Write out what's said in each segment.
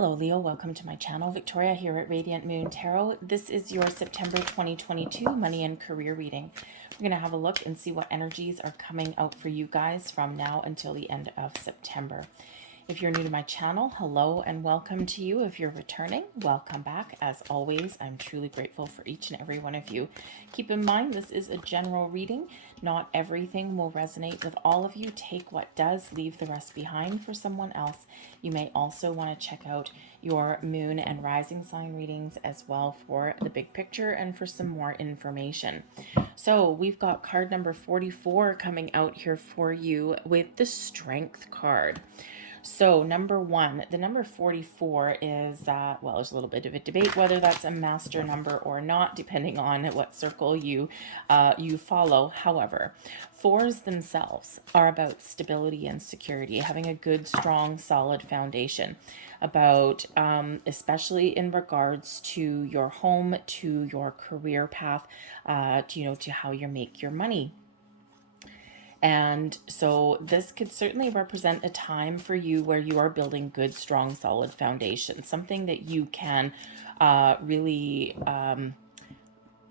Hello Leo, welcome to my channel. Victoria here at Radiant Moon Tarot. This is your September 2022 money and career reading. We're going to have a look and see what energies are coming out for you guys from now until the end of September. If you're new to my channel, hello and welcome to you. If you're returning, welcome back. As always, I'm truly grateful for each and every one of you. Keep in mind, this is a general reading. Not everything will resonate with all of you. Take what does, leave the rest behind for someone else. You may also want to check out your moon and rising sign readings as well for the big picture and for some more information. So we've got card number 44 coming out here for you with the Strength card. So number one, the number 44 is, well, there's a little bit of a debate whether that's a master number or not, depending on what circle you follow. However, fours themselves are about stability and security, having a good, strong, solid foundation, about especially in regards to your home, to your career path, to how you make your money. And so this could certainly represent a time for you where you are building good, strong, solid foundation, something that you can really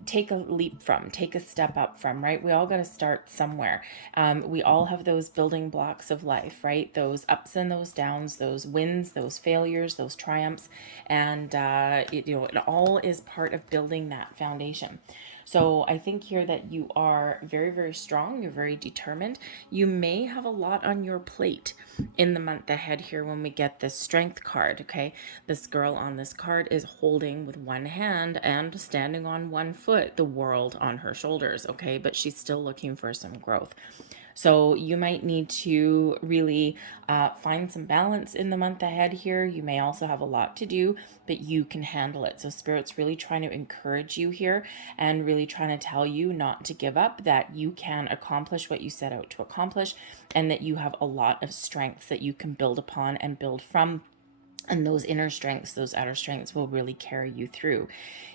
take a leap from, take a step up from, right? We all got to start somewhere. We all have those building blocks of life, right? Those ups and those downs, those wins, those failures, those triumphs. And, it all is part of building that foundation. So I think here that you are very, very strong. You're very determined. You may have a lot on your plate in the month ahead here when we get this Strength card, okay? This girl on this card is holding with one hand and standing on one foot the world on her shoulders, okay? But she's still looking for some growth. So you might need to really find some balance in the month ahead here. You may also have a lot to do, but you can handle it. So Spirit's really trying to encourage you here and really trying to tell you not to give up, that you can accomplish what you set out to accomplish, and that you have a lot of strengths that you can build upon and build from. And those inner strengths, those outer strengths will really carry you through.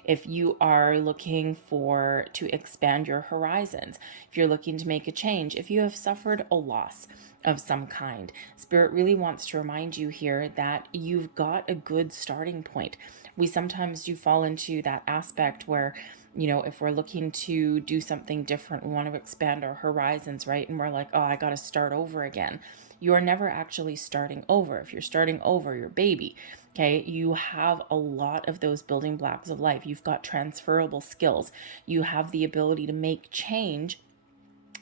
If you are looking to expand your horizons, if you're looking to make a change, if you have suffered a loss of some kind, Spirit really wants to remind you here that you've got a good starting point. We sometimes do fall into that aspect where, if we're looking to do something different, we want to expand our horizons, right? And we're like, oh, I got to start over again. You are never actually starting over. If you're starting over, you're baby. Okay, you have a lot of those building blocks of life. You've got transferable skills. You have the ability to make change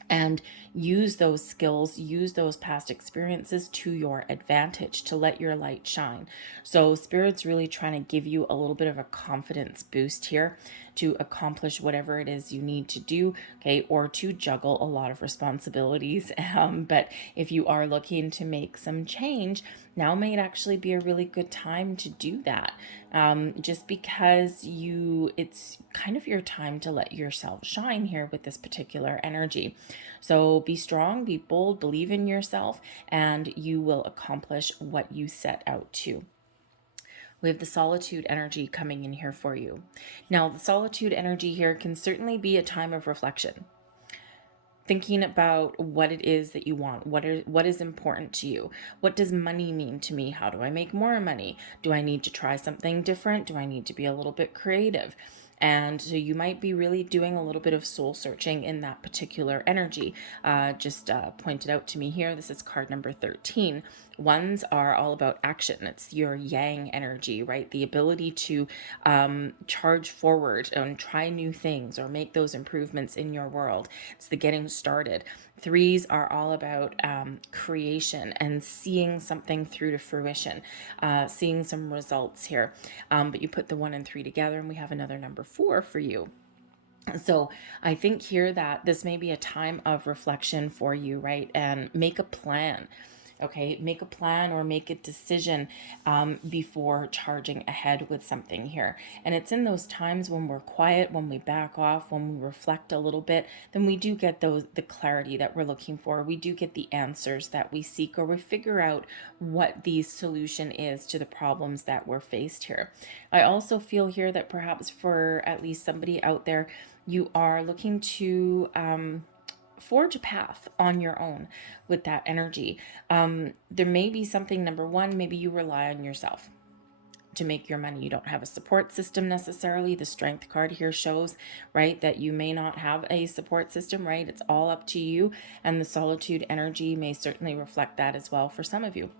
and use those skills, use those past experiences to your advantage, to let your light shine. So Spirit's really trying to give you a little bit of a confidence boost here to accomplish whatever it is you need to do, okay, or to juggle a lot of responsibilities. But if you are looking to make some change, now might actually be a really good time to do that. Just because it's kind of your time to let yourself shine here with this particular energy. So be strong, be bold, believe in yourself, and you will accomplish what you set out to. We have the solitude energy coming in here for you. Now, the solitude energy here can certainly be a time of reflection. Thinking about what it is that you want, what is important to you. What does money mean to me? How do I make more money? Do I need to try something different? Do I need to be a little bit creative? And so you might be really doing a little bit of soul searching in that particular energy. Just pointed out to me here, this is card number 13. Ones are all about action. It's your yang energy, right? The ability to charge forward and try new things or make those improvements in your world. It's the getting started. Threes are all about creation and seeing something through to fruition, seeing some results here. But you put the 1 and 3 together and we have another number 4 for you. So I think here that this may be a time of reflection for you, right? And make a plan. Okay, make a plan or make a decision before charging ahead with something here. And it's in those times when we're quiet, when we back off, when we reflect a little bit, then we do get the clarity that we're looking for. We do get the answers that we seek, or we figure out what the solution is to the problems that we're faced here. I also feel here that perhaps for at least somebody out there, you are looking to forge a path on your own with that energy. There may be something, number one, maybe you rely on yourself. to make your money. You don't have a support system necessarily. The Strength card here shows, right, that you may not have a support system, right? It's all up to you. And the Solitude energy may certainly reflect that as well for some of you.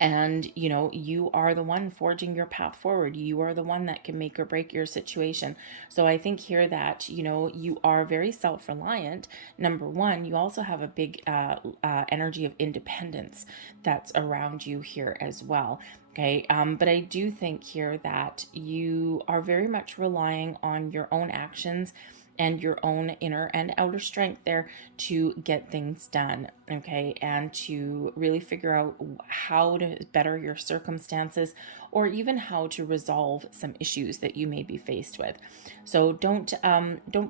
And, you are the one forging your path forward. You are the one that can make or break your situation. So I think here that, you are very self-reliant. Number one, you also have a big energy of independence that's around you here as well. Okay. But I do think here that you are very much relying on your own actions and your own inner and outer strength there to get things done, okay, and to really figure out how to better your circumstances, or even how to resolve some issues that you may be faced with. So don't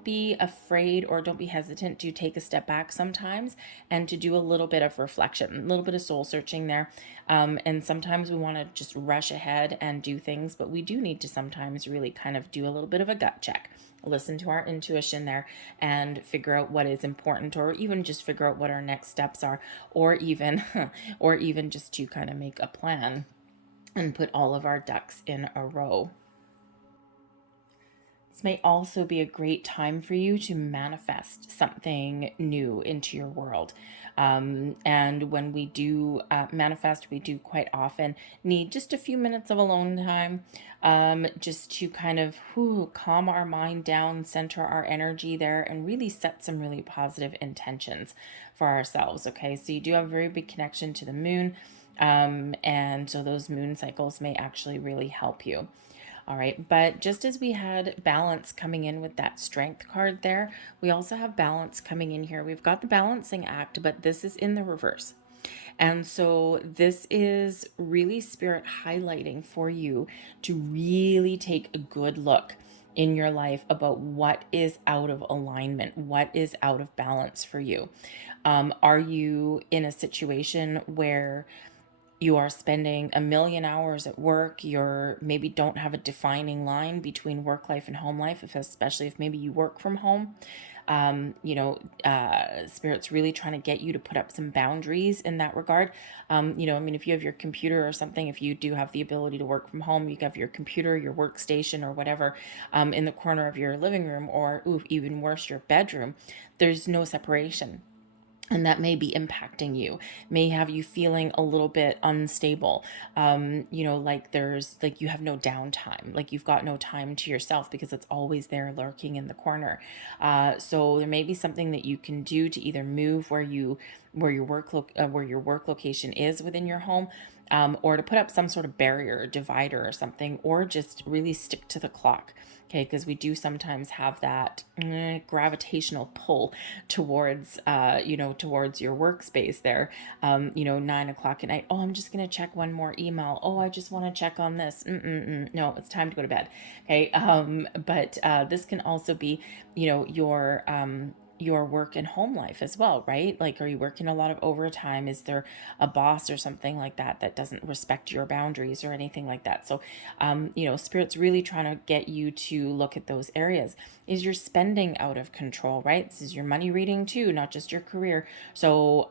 be afraid, or don't be hesitant to take a step back sometimes and to do a little bit of reflection, a little bit of soul searching there. And sometimes we want to just rush ahead and do things, but we do need to sometimes really kind of do a little bit of a gut check, listen to our intuition there, and figure out what is important, or even just figure out what our next steps are, or even or even just to kind of make a plan and put all of our ducks in a row. This may also be a great time for you to manifest something new into your world. And when we do manifest, we do quite often need just a few minutes of alone time, just to kind of calm our mind down, center our energy there, and really set some really positive intentions for ourselves. Okay, so you do have a very big connection to the moon. And so those moon cycles may actually really help you. All right, but just as we had balance coming in with that Strength card there, we also have balance coming in here. We've got the Balancing Act, but this is in the reverse. And so this is really Spirit highlighting for you to really take a good look in your life about what is out of alignment, what is out of balance for you. Are you in a situation where you are spending a million hours at work, you're maybe don't have a defining line between work life and home life, especially if maybe you work from home? Spirit's really trying to get you to put up some boundaries in that regard. If you have your computer or something, if you do have the ability to work from home, you have your computer, your workstation, or whatever, in the corner of your living room, or even worse, your bedroom. There's no separation. And that may be impacting you, may have you feeling a little bit unstable. Like you have no downtime, like you've got no time to yourself because it's always there lurking in the corner. So there may be something that you can do to either move where your work location is within your home, or to put up some sort of barrier or divider or something, or just really stick to the clock. Okay, because we do sometimes have that gravitational pull towards, towards your workspace there. 9 o'clock at night. Oh, I'm just going to check one more email. Oh, I just want to check on this. No, it's time to go to bed. Okay. But this can also be, your work and home life as well, right? Like, are you working a lot of overtime? Is there a boss or something like that doesn't respect your boundaries or anything like that? So, Spirit's really trying to get you to look at those areas. Is your spending out of control, right? This is your money reading too, not just your career. So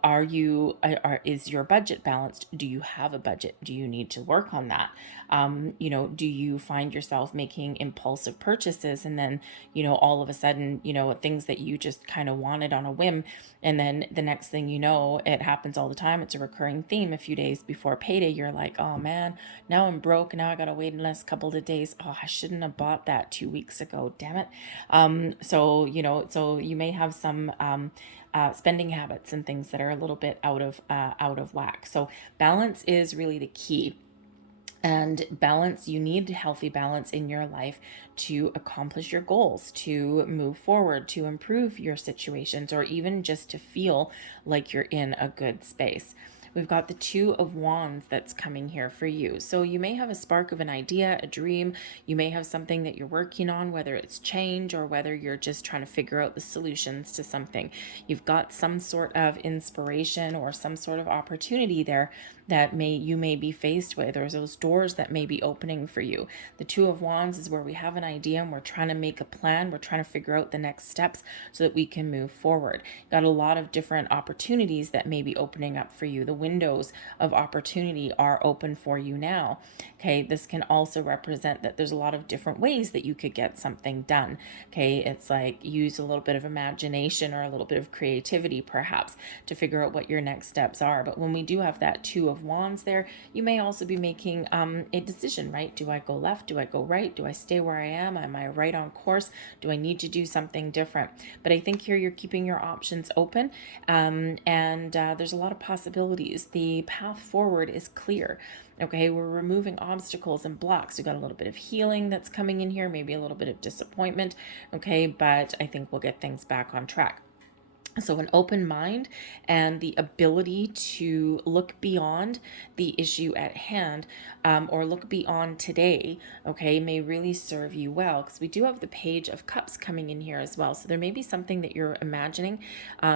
is your budget balanced? Do you have a budget? Do you need to work on that? Do you find yourself making impulsive purchases, and then, all of a sudden, things that you just kind of wanted on a whim, and then the next thing you know, it happens all the time. It's a recurring theme. A few days before payday, you're like, oh man, now I'm broke. Now I got to wait the next couple of days. Oh, I shouldn't have bought that 2 weeks ago. Damn it. So you may have some, spending habits and things that are a little bit out of whack. So balance is really the key. And balance, you need healthy balance in your life to accomplish your goals, to move forward, to improve your situations, or even just to feel like you're in a good space. We've got the Two of Wands that's coming here for you. So you may have a spark of an idea, a dream. You may have something that you're working on, whether it's change or whether you're just trying to figure out the solutions to something. You've got some sort of inspiration or some sort of opportunity there that you may be faced with, or those doors that may be opening for you. The Two of Wands is where we have an idea and we're trying to make a plan. We're trying to figure out the next steps so that we can move forward. Got a lot of different opportunities that may be opening up for you. The windows of opportunity are open for you now. Okay, this can also represent that there's a lot of different ways that you could get something done. Okay, it's like use a little bit of imagination or a little bit of creativity perhaps to figure out what your next steps are. But when we do have that Two of Wands there, you may also be making a decision, right? Do I go left? Do I go right? Do I stay where I am? Am I right on course? Do I need to do something different? But I think here you're keeping your options open, and there's a lot of possibilities. The path forward is clear. Okay, we're removing obstacles and blocks. We've got a little bit of healing that's coming in here, maybe a little bit of disappointment. Okay, but I think we'll get things back on track. So an open mind and the ability to look beyond the issue at hand, or look beyond today, okay, may really serve you well, because we do have the Page of Cups coming in here as well. So there may be something that you're imagining,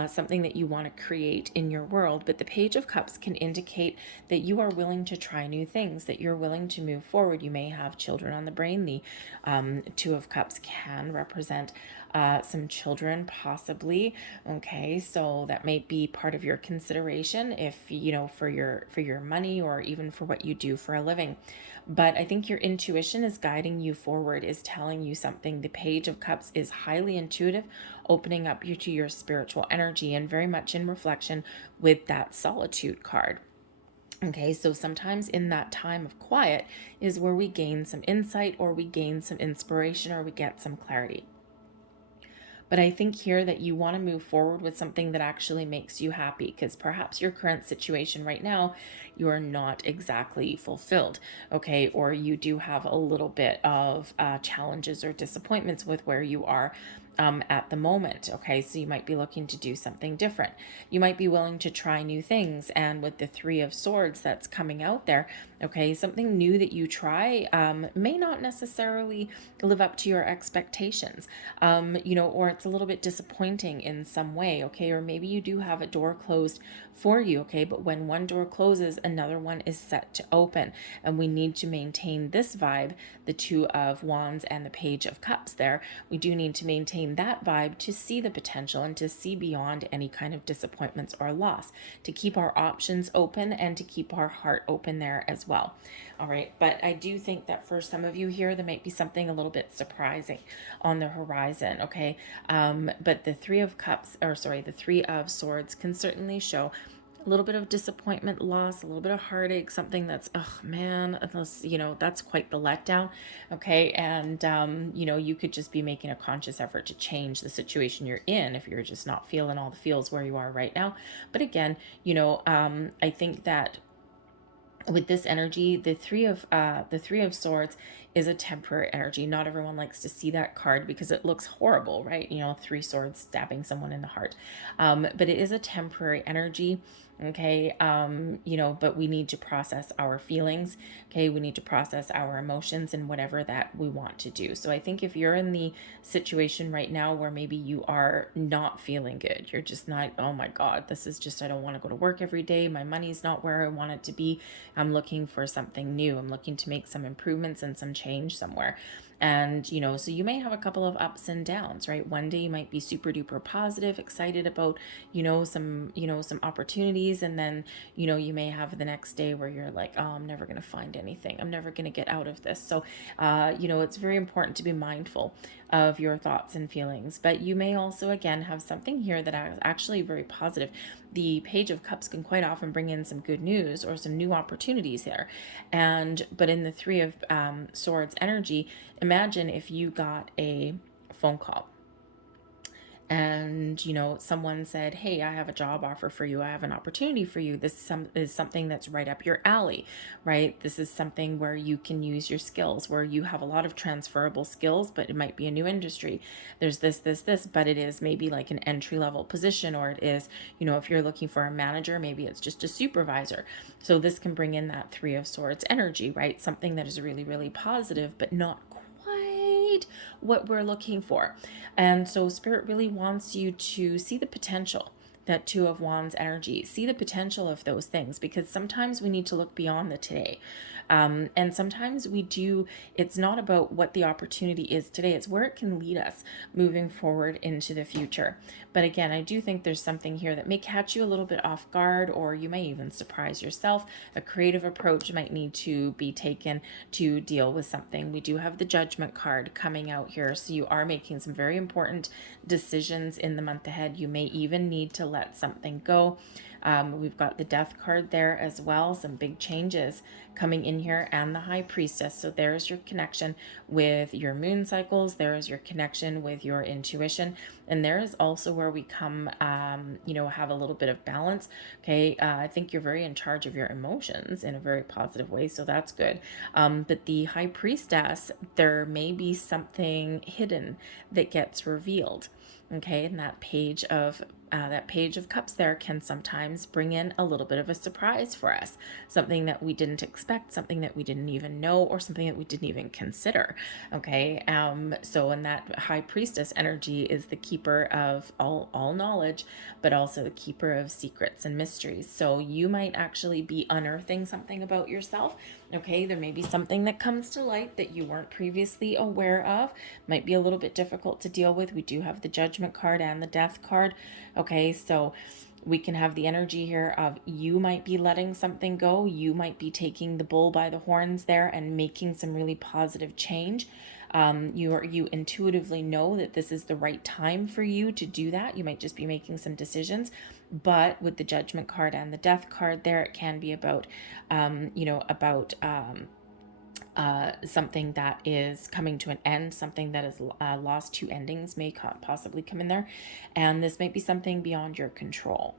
something that you want to create in your world, but the Page of Cups can indicate that you are willing to try new things, that you're willing to move forward. You may have children on the brain. The Two of Cups can represent some children possibly. Okay, so that may be part of your consideration if for your money, or even for what you do for a living. But I think your intuition is guiding you forward, is telling you something. The Page of Cups is highly intuitive, opening up you to your spiritual energy, and very much in reflection with that Solitude card. Okay, so sometimes in that time of quiet is where we gain some insight, or we gain some inspiration, or we get some clarity. But I think here that you want to move forward with something that actually makes you happy, because perhaps your current situation right now, you are not exactly fulfilled, okay? Or you do have a little bit of challenges or disappointments with where you are at the moment, okay? So you might be looking to do something different. You might be willing to try new things. And with the Three of Swords that's coming out there, okay, something new that you try may not necessarily live up to your expectations, or it's a little bit disappointing in some way, okay? Or maybe you do have a door closed for you, okay? But when one door closes, another one is set to open. And we need to maintain this vibe, the Two of Wands and the Page of Cups there. We do need to maintain that vibe to see the potential and to see beyond any kind of disappointments or loss, to keep our options open and to keep our heart open there as well. All right, but I do think that for some of you here, there might be something a little bit surprising on the horizon, okay? But the Three of Swords can certainly show a little bit of disappointment, loss, a little bit of heartache, something that's, oh man, unless, that's quite the letdown. Okay. And, you could just be making a conscious effort to change the situation you're in if you're just not feeling all the feels where you are right now. But again, I think that with this energy, the Three of Swords is a temporary energy. Not everyone likes to see that card because it looks horrible, right? Three swords stabbing someone in the heart. But it is a temporary energy. Okay. But we need to process our feelings. Okay. We need to process our emotions and whatever that we want to do. So I think if you're in the situation right now where maybe you are not feeling good, you're just not, oh my God, this is just, I don't want to go to work every day. My money's not where I want it to be. I'm looking for something new. I'm looking to make some improvements and some change somewhere. And, so you may have a couple of ups and downs, right? One day you might be super duper positive, excited about, some opportunities. And then, you may have the next day where you're like, oh, I'm never going to find anything. I'm never going to get out of this. So, it's very important to be mindful of your thoughts and feelings. But you may also, again, have something here that is actually very positive. The Page of Cups can quite often bring in some good news or some new opportunities there. But in the Three of Swords energy, imagine if you got a phone call and someone said, hey, I have a job offer for you, I have an opportunity for you, this is something that's right up your alley, right? This is something where you can use your skills, where you have a lot of transferable skills, but it might be a new industry. There's this, but it is maybe like an entry-level position, or it is, if you're looking for a manager, maybe it's just a supervisor. So this can bring in that Three of Swords energy, right? Something that is really, really positive, but not what we're looking for. And so Spirit really wants you to see the potential that Two of Wands energy. See the potential of those things, because sometimes we need to look beyond the today. And sometimes we do, it's not about what the opportunity is today, it's where it can lead us moving forward into the future. But again, I do think there's something here that may catch you a little bit off guard, or you may even surprise yourself. A creative approach might need to be taken to deal with something. We do have the Judgment card coming out here, so you are making some very important decisions in the month ahead. You may even need to let something go. We've got the Death card there as well, some big changes coming in here, and the High Priestess. So there's your connection with your moon cycles, there's your connection with your intuition, and there is also where we come, have a little bit of balance. Okay, I think you're very in charge of your emotions in a very positive way, so that's good. But the High Priestess, there may be something hidden that gets revealed. Okay, and that Page of Cups there can sometimes bring in a little bit of a surprise for us, something that we didn't expect, something that we didn't even know, or something that we didn't even consider. Okay, so in that High Priestess energy is the keeper of all knowledge, but also the keeper of secrets and mysteries. So you might actually be unearthing something about yourself. Okay, there may be something that comes to light that you weren't previously aware of. Might be a little bit difficult to deal with. We do have the Judgment card and the Death card. Okay, so we can have the energy here of you might be letting something go. You might be taking the bull by the horns there and making some really positive change. You intuitively know that this is the right time for you to do that. You might just be making some decisions, but with the Judgment card and the Death card there, it can be about, something that is coming to an end, something that is lost. Two endings may possibly come in there, and this might be something beyond your control.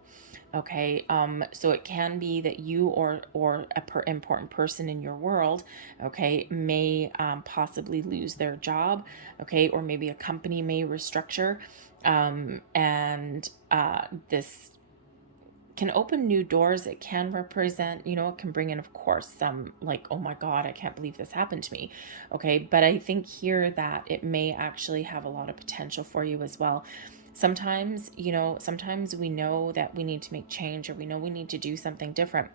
Okay, so it can be that you or important person in your world, okay, may possibly lose their job, okay, or maybe a company may restructure, and this can open new doors. It can represent, it can bring in, of course, some like, oh my God, I can't believe this happened to me. Okay, but I think here that it may actually have a lot of potential for you as well. Sometimes, sometimes we know that we need to make change, or we know we need to do something different,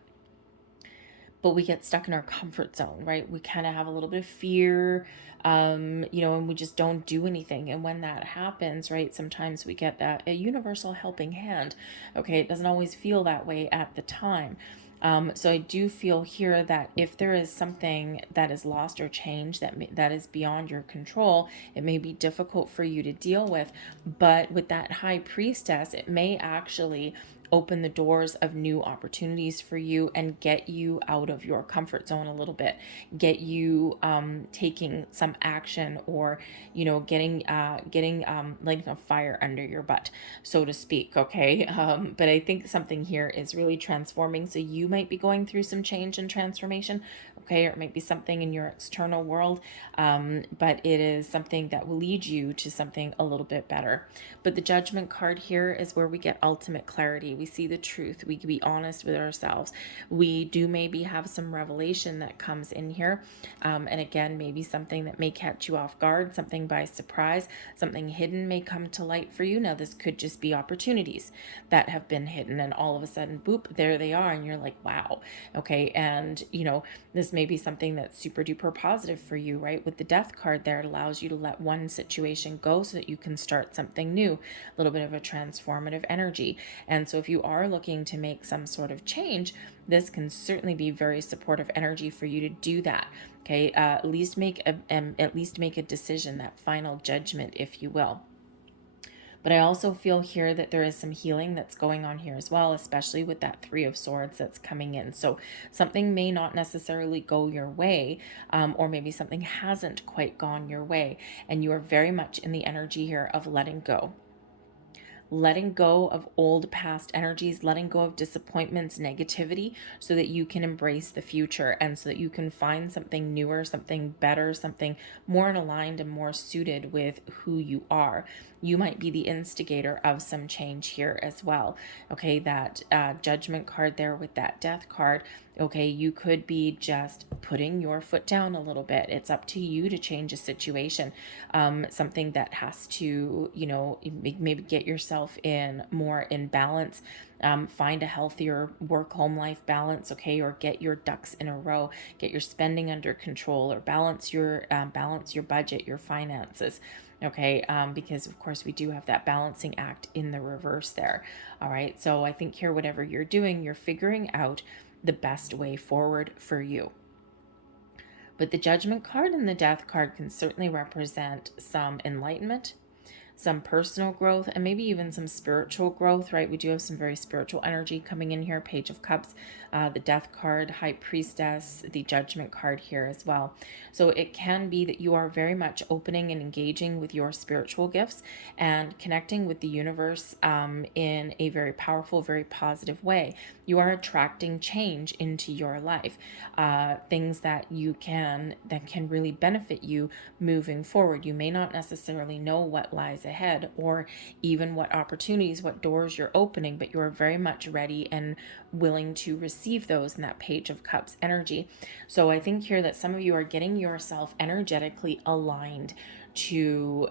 but we get stuck in our comfort zone, right? We kind of have a little bit of fear, and we just don't do anything. And when that happens, right, sometimes we get a universal helping hand. Okay, it doesn't always feel that way at the time. So I do feel here that if there is something that is lost or changed that is beyond your control, it may be difficult for you to deal with. But with that High Priestess, it may actually open the doors of new opportunities for you and get you out of your comfort zone a little bit, get you taking some action, or getting lighting a fire under your butt, so to speak. Okay, but I think something here is really transforming. So you might be going through some change and transformation. Okay, or it might be something in your external world, but it is something that will lead you to something a little bit better. But the Judgment card here is where we get ultimate clarity. We see the truth. We can be honest with ourselves. We do maybe have some revelation that comes in here, and again, maybe something that may catch you off guard, something by surprise, something hidden may come to light for you. Now, this could just be opportunities that have been hidden, and all of a sudden, boop, there they are, and you're like, wow. Okay, and this may be something that's super duper positive for you, right? With the Death card there, it allows you to let one situation go so that you can start something new, a little bit of a transformative energy. And so if you are looking to make some sort of change, this can certainly be very supportive energy for you to do that. Okay, at least make a decision, that final judgment, if you will. But I also feel here that there is some healing that's going on here as well, especially with that Three of Swords that's coming in. So something may not necessarily go your way, or maybe something hasn't quite gone your way, and you are very much in the energy here of letting go. Letting go of old past energies, letting go of disappointments, negativity, so that you can embrace the future, and so that you can find something newer, something better, something more aligned and more suited with who you are. you might be the instigator of some change here as well. Okay, that Judgment card there with that Death card. Okay, you could be just putting your foot down a little bit. It's up to you to change a situation. Something that has to, maybe get yourself in more in balance. Find a healthier work-home life balance, okay, or get your ducks in a row, get your spending under control, or balance your budget, your finances, okay, because of course we do have that balancing act in the reverse there. All right, so I think here, whatever you're doing, you're figuring out the best way forward for you. But the Judgment card and the Death card can certainly represent some enlightenment, some personal growth, and maybe even some spiritual growth, right? We do have some very spiritual energy coming in here. Page of Cups, the Death card, High Priestess, the Judgment card here as well. So it can be that you are very much opening and engaging with your spiritual gifts and connecting with the universe in a very powerful, very positive way. You are attracting change into your life, things that can really benefit you moving forward. You may not necessarily know what lies ahead or even what opportunities, what doors you're opening, but you're very much ready and willing to receive those in that Page of Cups energy. So I think here that some of you are getting yourself energetically aligned to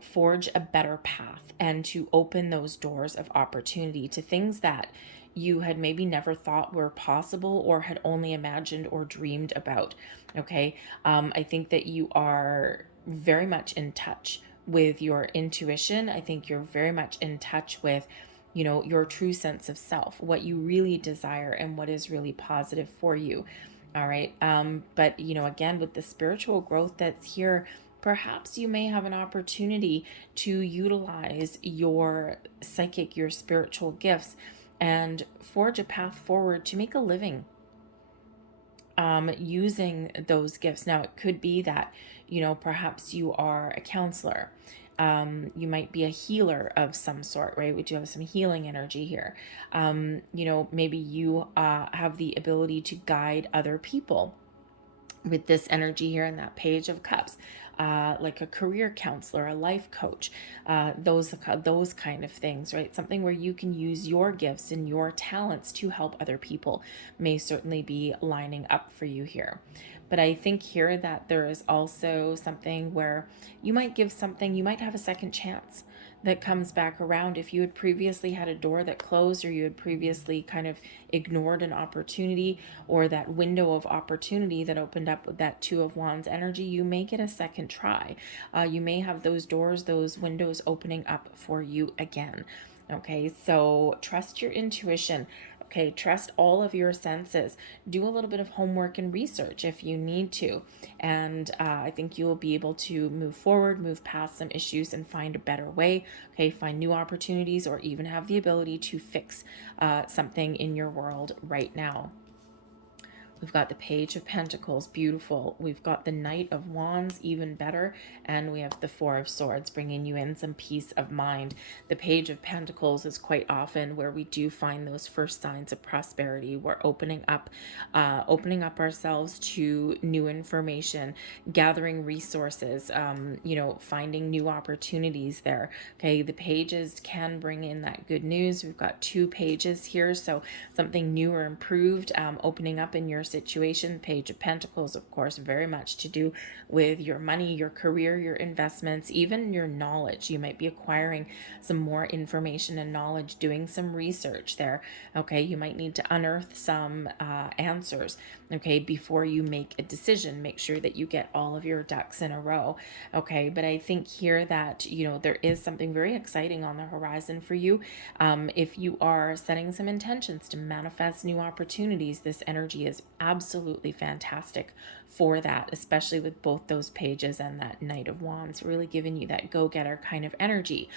forge a better path and to open those doors of opportunity to things that you had maybe never thought were possible or had only imagined or dreamed about. Okay. I think that you are very much in touch with your intuition. I think you're very much in touch with, your true sense of self, what you really desire and what is really positive for you. All right. But, again, with the spiritual growth that's here, perhaps you may have an opportunity to utilize your psychic, your spiritual gifts, and forge a path forward to make a living using those gifts. Now, it could be that, perhaps you are a counselor. You might be a healer of some sort, right? We do have some healing energy here. Maybe you have the ability to guide other people with this energy here in that Page of Cups, like a career counselor, a life coach, those kind of things, right? Something where you can use your gifts and your talents to help other people may certainly be lining up for you here. But I think here that there is also something where you might have a second chance that comes back around. If you had previously had a door that closed, or you had previously kind of ignored an opportunity or that window of opportunity that opened up with that Two of Wands energy, you may get a second try. You may have those doors, those windows opening up for you again. Okay, so trust your intuition. Okay, trust all of your senses. Do a little bit of homework and research if you need to. And I think you will be able to move forward, move past some issues, and find a better way. Okay, find new opportunities, or even have the ability to fix something in your world right now. We've got the Page of Pentacles, beautiful. We've got the Knight of Wands, even better. And we have the Four of Swords, bringing you in some peace of mind. The Page of Pentacles is quite often where we do find those first signs of prosperity. We're opening up ourselves to new information, gathering resources, finding new opportunities there. Okay, the pages can bring in that good news. We've got 2 pages here, so something new or improved opening up in your situation. Page of Pentacles, of course, very much to do with your money, your career, your investments, even your knowledge. You might be acquiring some more information and knowledge, doing some research there. Okay, you might need to unearth some answers, okay, before you make a decision. Make sure that you get all of your ducks in a row. Okay, but I think here that, there is something very exciting on the horizon for you. If you are setting some intentions to manifest new opportunities, this energy is absolutely fantastic for that, especially with both those pages and that Knight of Wands, really giving you that go-getter kind of energy.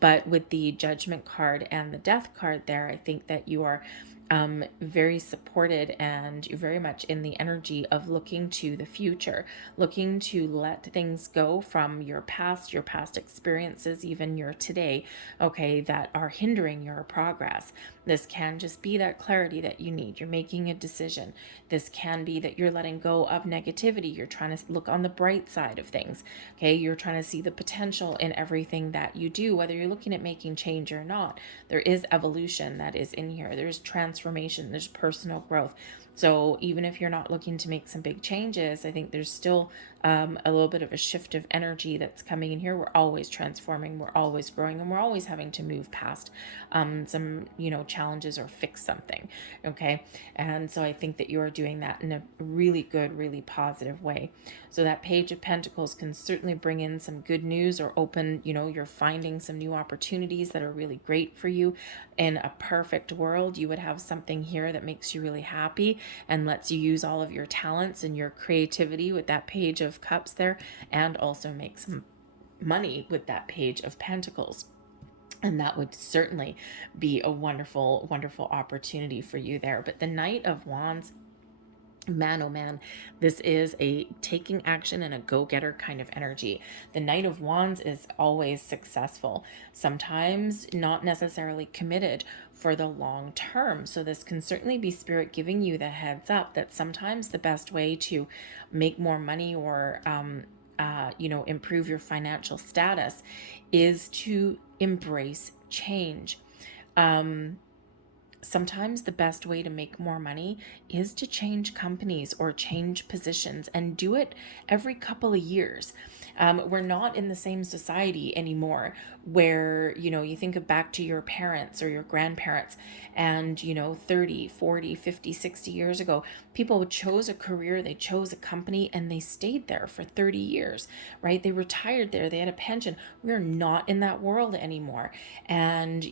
But with the Judgment card and the Death card there, I think that you are very supported, and you're very much in the energy of looking to the future, looking to let things go from your past experiences, even your today, okay, that are hindering your progress. This can just be that clarity that you need. You're making a decision. This can be that you're letting go of negativity. You're trying to look on the bright side of things, okay? You're trying to see the potential in everything that you do, whether you're looking at making change or not. There is evolution that is in here. There's transformation. There's personal growth. So even if you're not looking to make some big changes, I think there's still a little bit of a shift of energy that's coming in here. We're always transforming, we're always growing, and we're always having to move past some, challenges or fix something. Okay. And so I think that you are doing that in a really good, really positive way. So that Page of Pentacles can certainly bring in some good news, or open, you're finding some new opportunities that are really great for you. In a perfect world, you would have something here that makes you really happy and lets you use all of your talents and your creativity with that Page of Cups there, and also make some money with that Page of Pentacles. And that would certainly be a wonderful, wonderful opportunity for you there. But the Knight of Wands, man, oh man, this is a taking action and a go-getter kind of energy. The Knight of Wands is always successful, sometimes not necessarily committed for the long term. So this can certainly be Spirit giving you the heads up that sometimes the best way to make more money, or improve your financial status, is to embrace change. Sometimes the best way to make more money is to change companies or change positions, and do it every couple of years. We're not in the same society anymore where, you think of back to your parents or your grandparents, and, 30, 40, 50, 60 years ago, people chose a career, they chose a company, and they stayed there for 30 years, right? They retired there, they had a pension. We're not in that world anymore. And,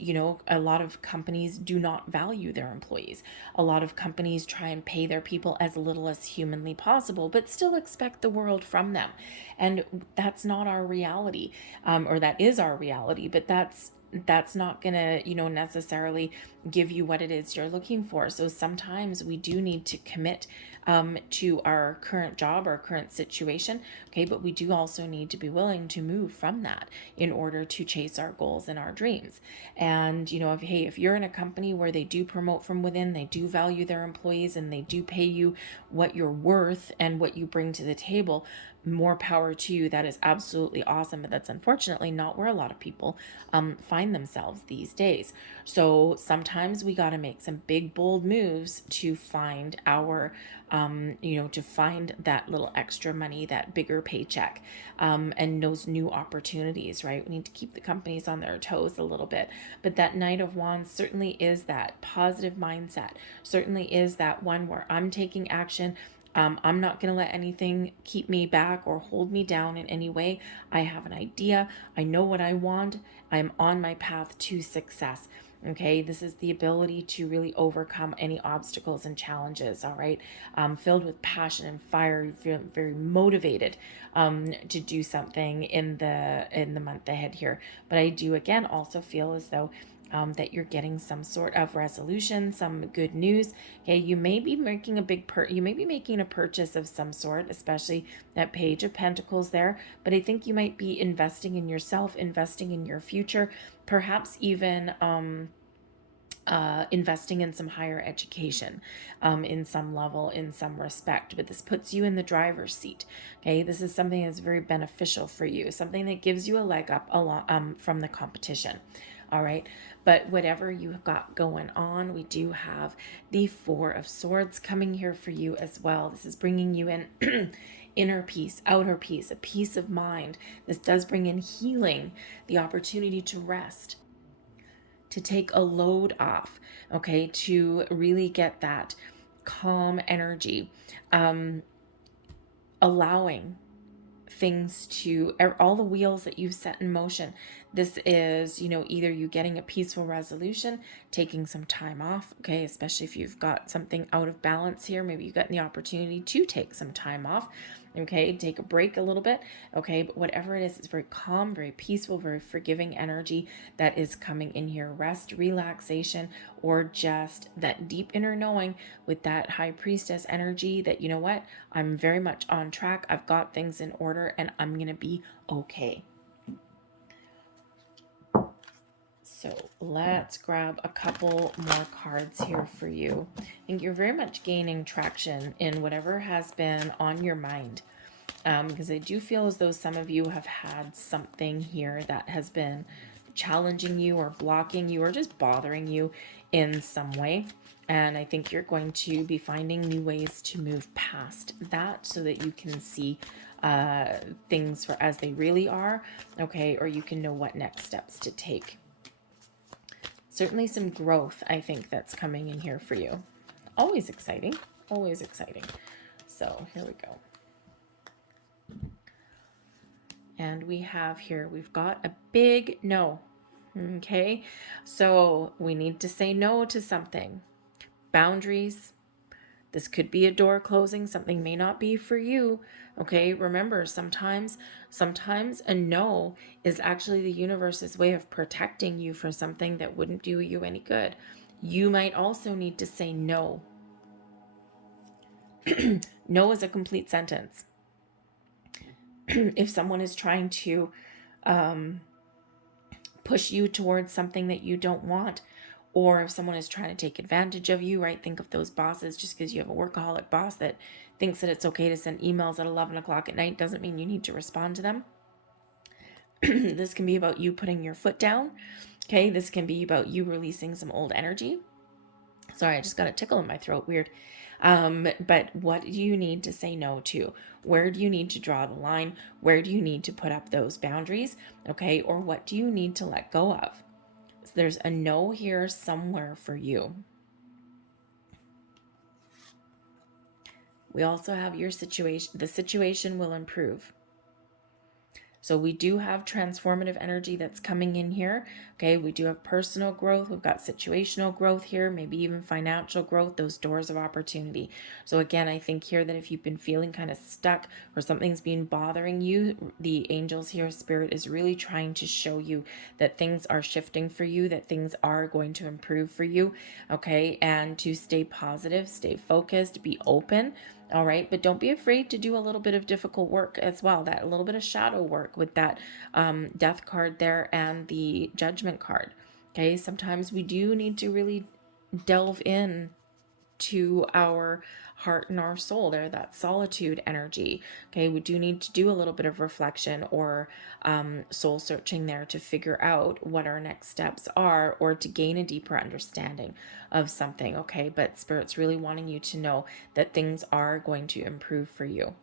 a lot of companies do not value their employees. A lot of companies try and pay their people as little as humanly possible, but still expect the world from them. And that's not our reality, or that is our reality, but that's not gonna, necessarily give you what it is you're looking for. So sometimes we do need to commit to our current job, our current situation, okay, but we do also need to be willing to move from that in order to chase our goals and our dreams. And if you're in a company where they do promote from within, they do value their employees, and they do pay you what you're worth and what you bring to the table, more power to you. That is absolutely awesome, but that's unfortunately not where a lot of people find themselves these days. So sometimes we got to make some big, bold moves to find our, to find that little extra money, that bigger paycheck, and those new opportunities, right? We need to keep the companies on their toes a little bit. But that Knight of Wands certainly is that positive mindset, certainly is that one where I'm taking action. I'm not going to let anything keep me back or hold me down in any way. I have an idea. I know what I want. I'm on my path to success. Okay, this is the ability to really overcome any obstacles and challenges. All right, filled with passion and fire. You feel very motivated to do something in the month ahead here. But I do again also feel as though that you're getting some sort of resolution, some good news. Okay, you may be making a purchase of some sort, especially that Page of Pentacles there. But I think you might be investing in yourself, investing in your future, perhaps even investing in some higher education in some level, in some respect. But this puts you in the driver's seat. Okay, this is something that's very beneficial for you, something that gives you a leg up along from the competition. All right, but whatever you've got going on, we do have the Four of Swords coming here for you as well. This is bringing you in inner peace, outer peace, a peace of mind. This does bring in healing, the opportunity to rest, to take a load off, okay, to really get that calm energy, allowing things to, all the wheels that you've set in motion, This is, you know, either you getting a peaceful resolution, taking some time off, okay, especially if you've got something out of balance here. Maybe you got the opportunity to take some time off, okay, take a break a little bit, okay, but whatever it is, it's very calm, very peaceful, very forgiving energy that is coming in here. Rest, relaxation, or just that deep inner knowing with that high priestess energy that, you know what, I'm very much on track, I've got things in order, and I'm gonna be okay. So let's grab a couple more cards here for you. I think you're very much gaining traction in whatever has been on your mind. Because I do feel as though some of you have had something here that has been challenging you or blocking you or just bothering you in some way. And I think you're going to be finding new ways to move past that so that you can see things for as they really are, okay, or you can know what next steps to take. Certainly some growth, I think, that's coming in here for you. Always exciting, always exciting. So here we go. And we have here, we've got a big no. Okay, so we need to say no to something. Boundaries. This could be a door closing. Something may not be for you. Okay, remember, sometimes a no is actually the universe's way of protecting you for something that wouldn't do you any good. You might also need to say no. No is a complete sentence. If someone is trying to push you towards something that you don't want, or if someone is trying to take advantage of you, right? Think of those bosses. Just because you have a workaholic boss that thinks that it's okay to send emails at 11 o'clock at night doesn't mean you need to respond to them. This can be about you putting your foot down. Okay, this can be about you releasing some old energy. Sorry, I just got a tickle in my throat. Weird. But what do you need to say no to? Where do you need to draw the line? Where do you need to put up those boundaries? Okay, or what do you need to let go of? So there's a no here somewhere for you. We also have your situation. The situation will improve. So we do have transformative energy that's coming in here. Okay, we do have personal growth. We've got situational growth here, maybe even financial growth, those doors of opportunity. So again, I think here that if you've been feeling kind of stuck or something's been bothering you, the angels here, spirit is really trying to show you that things are shifting for you, that things are going to improve for you. Okay, and to stay positive, stay focused, be open. All right, but don't be afraid to do a little bit of difficult work as well, that a little bit of shadow work with that death card there and the judgment card. Okay, sometimes we do need to really delve in to our heart and our soul there, that solitude energy. Okay, we do need to do a little bit of reflection or soul searching there to figure out what our next steps are or to gain a deeper understanding of something. Okay, but spirit's really wanting you to know that things are going to improve for you.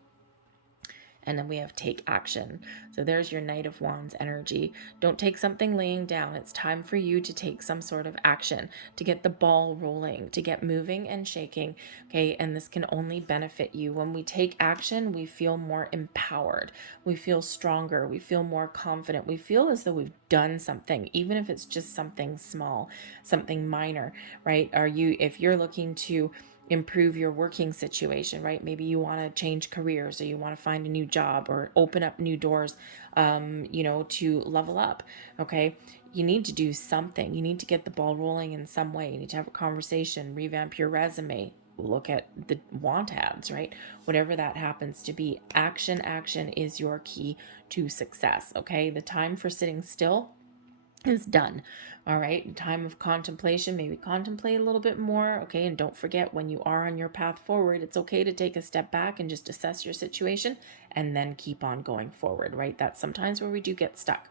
And then we have take action. So there's your Knight of Wands energy. Don't take something laying down. It's time for you to take some sort of action, to get the ball rolling, to get moving and shaking. Okay, and this can only benefit you. When we take action, we feel more empowered. We feel stronger. We feel more confident. We feel as though we've done something, even if it's just something small, something minor, right? If you're looking to improve your working situation, right? Maybe you want to change careers or you want to find a new job or open up new doors, to level up. Okay. You need to do something. You need to get the ball rolling in some way. You need to have a conversation, revamp your resume, look at the want ads, right? Whatever that happens to be. Action is your key to success. Okay. The time for sitting still is done. All right, time of contemplation, maybe contemplate a little bit more. Okay, and don't forget, when you are on your path forward, it's okay to take a step back and just assess your situation and then keep on going forward, right? That's sometimes where we do get stuck.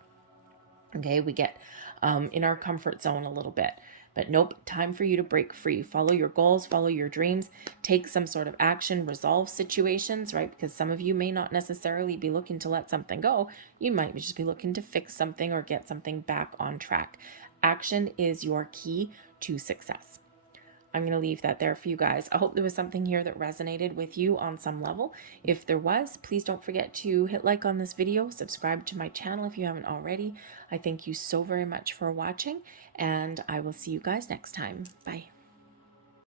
Okay, we get in our comfort zone a little bit. But nope, time for you to break free. Follow your goals, follow your dreams, take some sort of action, resolve situations, right? Because some of you may not necessarily be looking to let something go. You might just be looking to fix something or get something back on track. Action is your key to success. I'm going to leave that there for you guys. I hope there was something here that resonated with you on some level. If there was, please don't forget to hit like on this video, subscribe to my channel if you haven't already. I thank you so very much for watching, and I will see you guys next time. Bye.